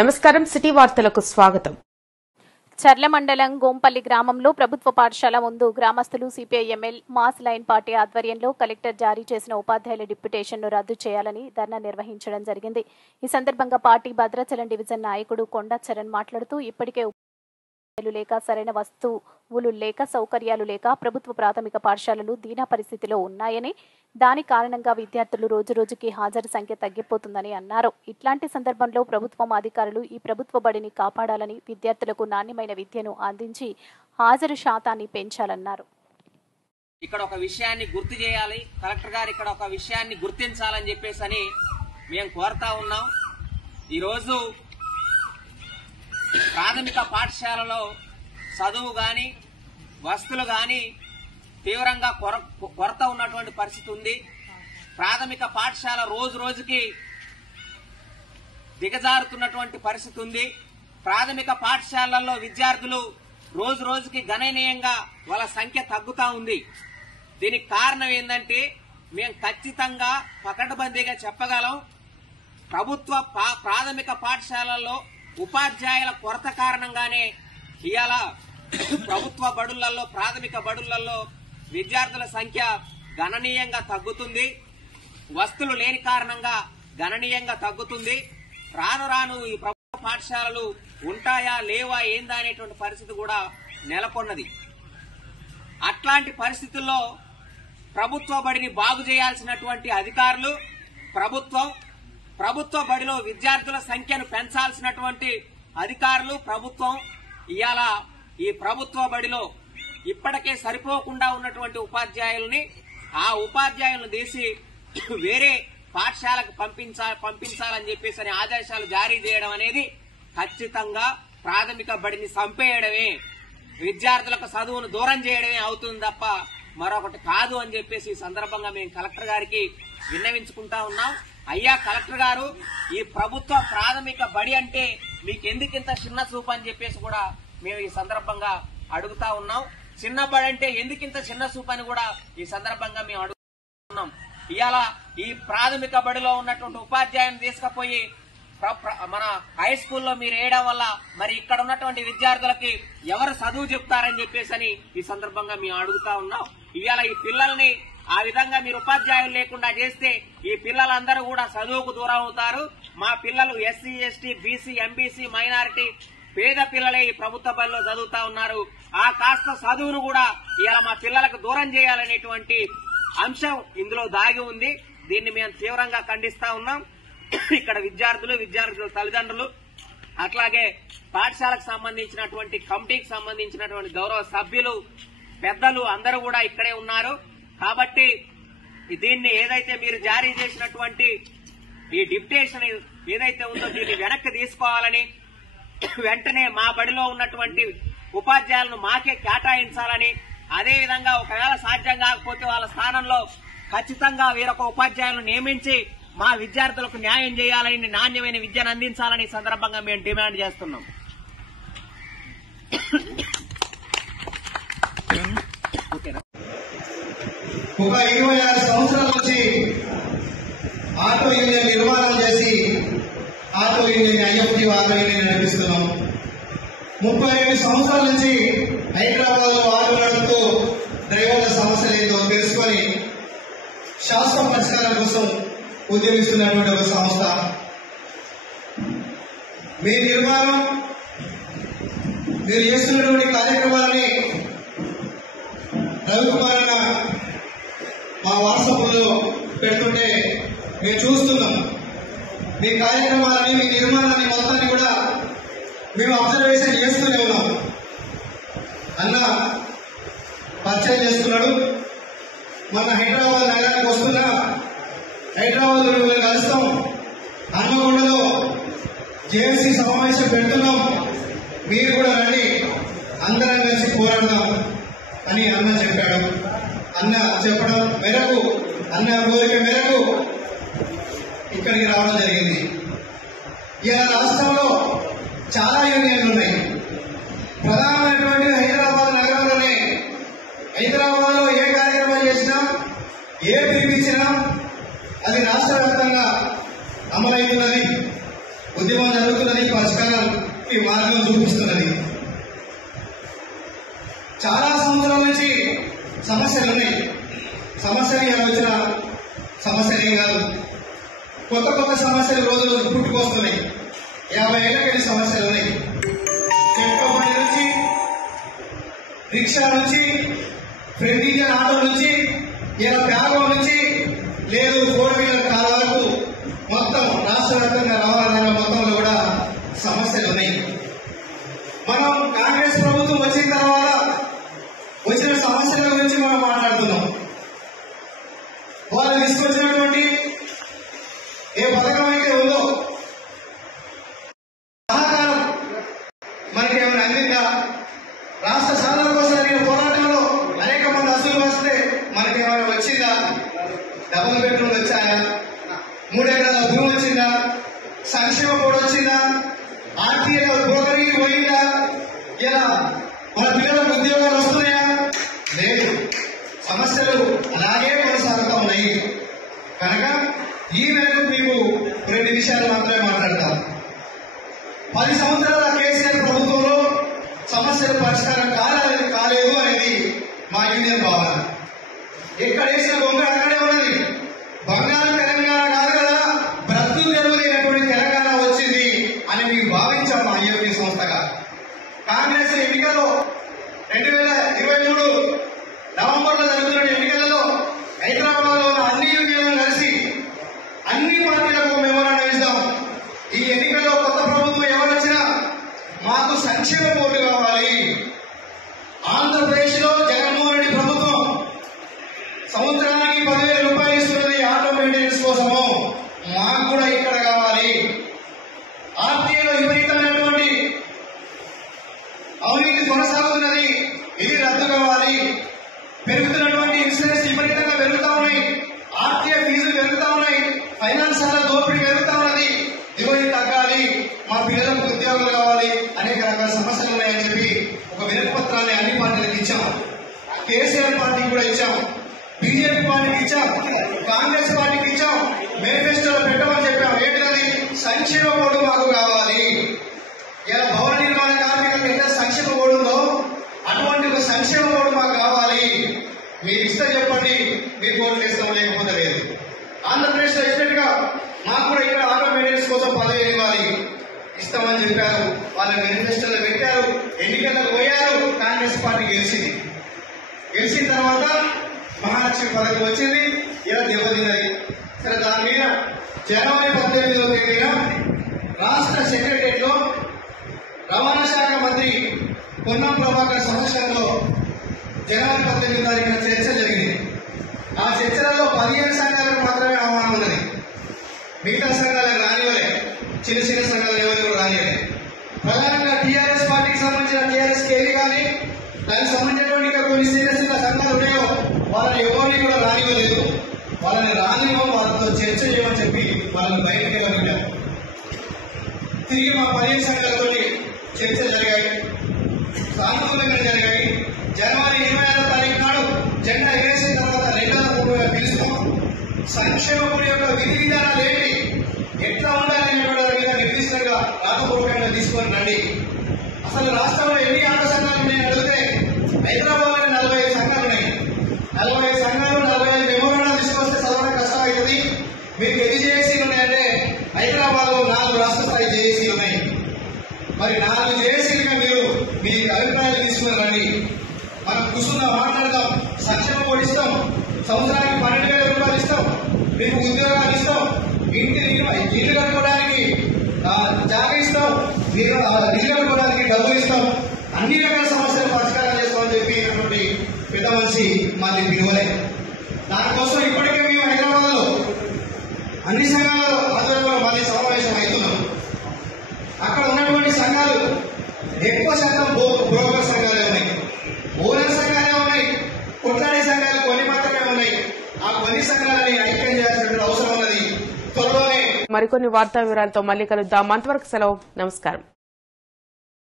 నమస్కారం సిటీ వార్తలకు స్వాగతం. చర్ల మండలం గోంపల్లి గ్రామంలో ప్రభుత్వ పాఠశాల ముందు గ్రామస్తులు సిపిఐఎంఎల్ మాస్ లైన్ పార్టీ ఆధ్వర్యంలో కలెక్టర్ జారీ చేసిన ఉపాధ్యాయుల డిప్యుటేషన్ను రద్దు చేయాలని ధర్నా నిర్వహించడం జరిగింది. ఈ సందర్భంగా పార్టీ భద్రాచలం డివిజన్ నాయకుడు కొండా చరణ్ మాట్లాడుతూ ఇప్పటికే లేక సరైన వస్తువులు లేక సౌకర్యాలు లేక ప్రభుత్వ ప్రాథమిక పాఠశాలలు దీన పరిస్థితిలో ఉన్నాయని, దాని కారణంగా విద్యార్థులు రోజురోజుకి హాజరు సంఖ్య తగ్గిపోతుందని అన్నారు. ఇట్లాంటి సందర్భంలో ప్రభుత్వం అధికారులు ఈ ప్రభుత్వ బడిని కాపాడాలని, విద్యార్థులకు నాణ్యమైన విద్యను అందించి హాజరు శాతాన్ని పెంచాలన్నారు. ఇక్కడ ఒక విషయాన్ని గుర్తు చేయాలి, కలెక్టర్ గారు ఇక్కడ ఒక విషయాన్ని గుర్తించాలని చెప్పేసి మేము కోరుతా ఉన్నాం. ఈరోజు ప్రాథమిక పాఠశాలలో చదువు గాని వస్తువులు గాని తీవ్రంగా కొరత ఉన్నటువంటి పరిస్థితి ఉంది. ప్రాథమిక పాఠశాల రోజు రోజుకి దిగజారుతున్నటువంటి పరిస్థితి ఉంది. ప్రాథమిక పాఠశాలల్లో విద్యార్థులు రోజు రోజుకి గణనీయంగా వాళ్ళ సంఖ్య తగ్గుతా ఉంది. దీనికి కారణం ఏంటంటే మేము ఖచ్చితంగా పకడ్బందీగా చెప్పగలం, ప్రభుత్వ ప్రాథమిక పాఠశాలల్లో ఉపాధ్యాయుల కొరత కారణంగానే ఇవాళ ప్రభుత్వ బడులలో ప్రాథమిక బడులలో విద్యార్థుల సంఖ్య గణనీయంగా తగ్గుతుంది. వస్తువులు లేని కారణంగా గణనీయంగా తగ్గుతుంది. రాను రాను ఈ ప్రభుత్వ పాఠశాలలు ఉంటాయా లేవా ఏందా అనేటువంటి పరిస్థితి కూడా నెలకొన్నది. అట్లాంటి పరిస్థితుల్లో ప్రభుత్వ బడిని బాగు చేయాల్సినటువంటి అధికారులు, ప్రభుత్వ బడిలో విద్యార్థుల సంఖ్యను పెంచాల్సినటువంటి అధికారులు, ప్రభుత్వం ఇవాళ ఈ ప్రభుత్వ బడిలో ఇప్పటికే సరిపోకుండా ఉన్నటువంటి ఆ ఉపాధ్యాయులను తీసి వేరే పాఠశాలకు పంపించాలని చెప్పేసి ఆదేశాలు జారీ చేయడం అనేది ఖచ్చితంగా ప్రాథమిక బడిని చంపేయడమే, విద్యార్థులకు చదువును దూరం చేయడమే అవుతుంది తప్ప మరొకటి కాదు అని చెప్పేసి ఈ సందర్భంగా మేము కలెక్టర్ గారికి విన్నవించుకుంటా ఉన్నాం. అయ్యా కలెక్టర్ గారు, ఈ ప్రభుత్వ ప్రాథమిక బడి అంటే మీకు ఎందుకింత చిన్న చూపు అని చెప్పేసి కూడా మేము ఈ సందర్భంగా అడుగుతా ఉన్నాం. చిన్న బడి అంటే ఎందుకింత చిన్న చూపు అని కూడా ఈ సందర్భంగా మేము అడుగుతున్నాం. ఇవాళ ఈ ప్రాథమిక బడిలో ఉన్నటువంటి ఉపాధ్యాయుని తీసుకుపోయి మన హై స్కూల్లో మీరు వేయడం వల్ల మరి ఇక్కడ ఉన్నటువంటి విద్యార్థులకి ఎవరు చదువు చెప్తారని చెప్పేసి ఈ సందర్భంగా మేము అడుగుతా ఉన్నాం. ఇవాళ ఈ పిల్లల్ని ఆ విధంగా మీరు ఉపాధ్యాయులు లేకుండా చేస్తే ఈ పిల్లలందరూ కూడా చదువుకు దూరం అవుతారు. మా పిల్లలు SC, ST, BC, MBC, minority పేద పిల్లలే ఈ ప్రభుత్వ బడిలో చదువుతా ఉన్నారు. ఆ కాస్త చదువును కూడా ఇవాళ మా పిల్లలకు దూరం చేయాలనేటువంటి అంశం ఇందులో దాగి ఉంది. దీన్ని మేము తీవ్రంగా ఖండిస్తా ఉన్నాం. ఇక్కడ విద్యార్థుల తల్లిదండ్రులు, అట్లాగే పాఠశాలకు సంబంధించినటువంటి కమిటీకి సంబంధించినటువంటి గౌరవ సభ్యులు, పెద్దలు అందరూ కూడా ఇక్కడే ఉన్నారు. కాబట్టి దీన్ని ఏదైతే మీరు జారీ చేసినటువంటి ఈ డిప్యుటేషన్ ఏదైతే ఉందో దీన్ని వెనక్కి తీసుకోవాలని, వెంటనే మా బడిలో ఉన్నటువంటి ఉపాధ్యాయులను మాకే కేటాయించాలని, అదేవిధంగా ఒకవేళ సాధ్యం కాకపోతే వాళ్ళ స్థానంలో ఖచ్చితంగా వేరొక ఉపాధ్యాయులను నియమించి మా విద్యార్థులకు న్యాయం చేయాలని, నాణ్యమైన విద్యను అందించాలని సందర్భంగా మేము డిమాండ్ చేస్తున్నాం. ఒక 26 సంవత్సరాల నుంచి ఆటో యూనియన్ నిర్మాణం చేసి auto union IFT auto union నడిపిస్తున్నాం. 32 సంవత్సరాల నుంచి హైదరాబాద్ లో ఆటో నడుపుతూ డ్రైవర్ల సమస్యలు ఏంటో తెలుసుకొని శాశ్వత పరిష్కారం కోసం ఉద్యమిస్తున్నటువంటి ఒక సంస్థ. మీ నిర్మాణం, మీరు చేస్తున్నటువంటి కార్యక్రమాలని రవికుమార్ అన్న మా వాట్సాప్ లో పెడుతుంటే మేము చూస్తున్నాం. మీ కార్యక్రమాలని, మీ నిర్మాణాన్ని మొత్తాన్ని కూడా మేము అబ్జర్వేషన్ చేస్తూనే ఉన్నాం. అన్న పరిచయం చేస్తున్నాడు. మన హైదరాబాద్ నగరానికి వస్తున్నా హైదరాబాద్ మిమ్మల్ని కలుస్తాం, హన్మకొండలో జేఏసీ సమావేశం పెడుతున్నాం, మీరు కూడా రండి, అందరం కలిసి పోరాడదాం అని అన్న చెప్పాడు. అన్న చెప్పడం మేరకు, అన్న కోరిక మేరకు ఇక్కడికి రావడం జరిగింది. ఇలా రాష్ట్రంలో చాలా యూనియన్లు ఉన్నాయి. ప్రధానమైనటువంటి హైదరాబాద్ నగరంలోనే, హైదరాబాద్ లో ఏ కార్యక్రమం చేసినా, ఏ పిలిపించినా అది రాష్ట్ర వ్యాప్తంగా అమలవుతున్నది. ఉద్యమం జరుగుతున్నది, పరిష్కారానికి మార్గం చూపిస్తున్నది. చాలా సంవత్సరాల నుంచి సమస్యలు ఉన్నాయి. సమస్యలు ఎలా వచ్చిన సమస్యలే కాదు, కొత్త కొత్త సమస్యలు రోజు రోజు పుట్టుకొస్తున్నాయి. 50 ఏళ్ళకి సమస్యలు ఉన్నాయి. చెట్టుపడి నుంచి, రిక్షా నుంచి, ఫ్రంట్ ఇంజన్ ఆటో నుంచి, ఇలా బ్యాగో నుంచి, లేదు 4 వీలర్ కార్ వరకు మొత్తం రాష్ట్ర వ్యాప్తంగా రవాణా మొత్తంలో కూడా సమస్యలు ఉన్నాయి. మనం కాంగ్రెస్ ప్రభుత్వం వచ్చిన తర్వాత వచ్చిన సమస్యల గురించి మనం మాట్లాడుతున్నాం. వాళ్ళు తీసుకొచ్చినటువంటి ఏ పథకం అయితే ఉందో సహకారం మనకి ఏమైనా అందిందా? రాష్ట్ర సాధన కోసం జరిగిన పోరాటంలో అనేక మంది అసలు వస్తే మనకి ఏమైనా వచ్చిందా? డబుల్ బెడ్రూమ్ వచ్చాయా? 3 ఎకరాల భూమి వచ్చిందా? సంక్షేమ బోర్డు వచ్చిందా? ఆర్టీఏ బ్రోకరీకి పోయిందా? ఇలా మన పిల్లలకు ఉద్యోగాలు వస్తున్నాయా? లేదు. సమస్యలు అలాగే కొనసాగుతూ ఉన్నాయి. కనుక ఈ మేరకు మీకు 2 విషయాలు మాత్రమే మాట్లాడతాం. 10 సంవత్సరాల కేసీఆర్ ప్రభుత్వంలో సమస్యలు పరిష్కారం కాలేదు అనేది మా యూనియన్ భావన. ఎక్కడ వేసిన బొంగ అక్కడే ఉన్నది. బంగారు తెలంగాణ కాదు కదా, బ్రతుకు తెరువులైనటువంటి తెలంగాణ వచ్చింది అని మేము భావించాం మా ఐఎఫ్టీ సంస్థగా. కాంగ్రెస్ ఎన్నికల్లో 2023 నవంబర్లో జరుగుతున్న ఎన్నికలలో హైదరాబాద్ లో ఉన్న అన్ని యూనియన్లను కలిసి అన్ని పార్టీలకు మెమోరాండం ఇస్తాం. ఈ ఎన్నికల్లో కొత్త ప్రభుత్వం ఎవరు వచ్చినా మాకు సంక్షేమ బోర్డు కావాలి. ఆంధ్రప్రదేశ్ లో జగన్మోహన్ రెడ్డి ప్రభుత్వం సంవత్సరానికి 10,000 రూపాయలు ఇస్తున్నది ఆటో మెయింటెనెన్స్ కోసము, మాకు కూడా ఇక్కడ కావాలి. ఆర్టీఏలో విపరీతమైనటువంటి అవినీతి కొనసాగుతున్నది, ఇది రద్దు కావాలి. పెరుగుతున్నటువంటి ఇన్సూరెన్స్ విపరీతంగా పెరుగుతా ఉన్నాయి, ఆర్టీఏ ఫీజులు పెరుగుతా ఉన్నాయి, ఫైనాన్షియల్ దోపిడీ పెరుగుతా ఉన్నది, దిగుబడి తగ్గాలి, మా పిల్లలకు ఉద్యోగాలు కావాలి, అనేక రకాల సమస్యలు ఉన్నాయని చెప్పి ఒక వినతి పత్రాన్ని అన్ని పార్టీలకు ఇచ్చాం. కేసీఆర్ పార్టీకి కూడా ఇచ్చాం, బీజేపీ పార్టీకి ఇచ్చాం, కాంగ్రెస్ పార్టీకి ఇచ్చాం. మేనిఫెస్టోలో పెట్టమని చెప్పాం. ఏంటది? సంక్షేమ బోర్డు మాకు కావాలి. ఇలా భవన నిర్మాణ కార్మికులకు ఎంత సంక్షేమ బోర్డు ఉందో అటువంటి ఒక సంక్షేమ బోర్డు మాకు కావాలి. మీరు ఇస్తే చెప్పండి, మీరు ఓట్లు ఇస్తాం, లేకపోతే లేదు. ఆంధ్రప్రదేశ్ లో ఇచ్చినట్టుగా మాకు కూడా ఇక్కడ ఆటో మెయింటెనెన్స్ కోసం 10,000 ఇవ్వాలి, ఇస్తామని చెప్పారు. వాళ్ళ మేనిఫెస్టోలో పెట్టారు, ఎన్నికలకు పోయారు. కాంగ్రెస్ పార్టీ గెలిచింది. గెలిచిన తర్వాత మహాలక్ష్మి పథకం వచ్చింది, ఇలా దెబ్బతిన్నది. సరే, దాని మీద జనవరి 18వ తేదీన రాష్ట్ర సెక్రటరియట్ లో రవాణా శాఖ మంత్రి పొన్నం ప్రభాకర్ సమక్షంలో జనవరి 18వ తారీఖున చర్చ జరిగింది. ఆ చర్చలలో 15 సంఘాలకు మాత్రమే ఆహ్వానం ఉన్నది. మిగతా సంఘాలకు రానివ్వలే, చిన్న చిన్న సంఘాలు ఎవరు రానివ్వలే. ప్రధానంగా టీఆర్ఎస్ పార్టీకి సంబంధించిన టీఆర్ఎస్ కేవీ కానీ దానికి సంబంధించినటువంటి కొన్ని చిన్న చిన్న సంఘాలు ఉన్నాయో వాళ్ళని ఎవరిని కూడా రానివ్వలేదు. వాళ్ళని రానివ్వం, వాళ్ళతో చర్చ చేయమని చెప్పి వాళ్ళని బయటకు వెళ్ళారు. తిరిగి మా 15 సంఘాలతో చర్చలు జరిగాయి, సానుకూలంగా జరిగాయి. జనవరి 26వ తారీఖు నాడు జెండా ఎగరేసిన తర్వాత 2వ పిలుస్తాం. సంక్షేమ బోర్డు యొక్క విధి విధానాలు ఏంటి, ఎట్లా ఉండాలని మీద నిర్దిష్టంగా రాతపూర్వకంగా తీసుకొని రండి. అసలు రాష్ట్రంలో ఎన్ని ఆటో సంఘాలు ఉన్నాయని అడిగితే హైదరాబాద్ లో 45 సంఘాలు ఉన్నాయి. 45 సంఘాలు 45 మెమోరాండాలు తీసుకొస్తే చదవడం కష్టం అవుతుంది. మీకు ఎన్ని జేఏసీలు ఉన్నాయంటే హైదరాబాద్ లో 4 రాష్ట్ర స్థాయి జేఏసీలు ఉన్నాయి. మరి 4 జేఏసీలుగా మీరు మీ అభిప్రాయాలు తీసుకుని రండి. మనం కూర్చుందాం, మాట్లాడదాం. సంక్షేమ బోర్డు ఇస్తాం, సంవత్సరానికి 12,000 రూపాయలు ఇస్తాం, మీకు ఉద్యోగాలు ఇస్తాం, ఇల్లు కట్టుకోవడానికి జాగా ఇస్తాం, ఇల్లు కట్టుకోవడానికి డబ్బులు ఇస్తాం, అన్ని రకాల సమస్యలు పరిష్కారం చేస్తామని చెప్పి పెద్ద మనిషి మళ్ళీ పిలువలే. దానికోసం ఇప్పటికే మేము హైదరాబాద్ లో అన్ని సంఘాల ఆధ్వర్యంలో మళ్ళీ సమావేశం అవుతున్నాం. అక్కడ ఉన్నటువంటి సంఘాలు ఎక్కువ శాతం బ్రోకర్ సంఘాలే ఉన్నాయి, ఓనర్ సంఘాలే ఉన్నాయి, కొట్లాడే సంఘాలు కొన్ని మాత్రమే ఉన్నాయి. ఆ కొన్ని సంఘాలని ఐక్యం చేయాల్సిన అవసరం ఉన్నది. త్వరలోనే మరికొన్ని వార్తా వివరాలతో మళ్ళీ కలుద్దాం. అంతవరకు సెలవు, నమస్కారం.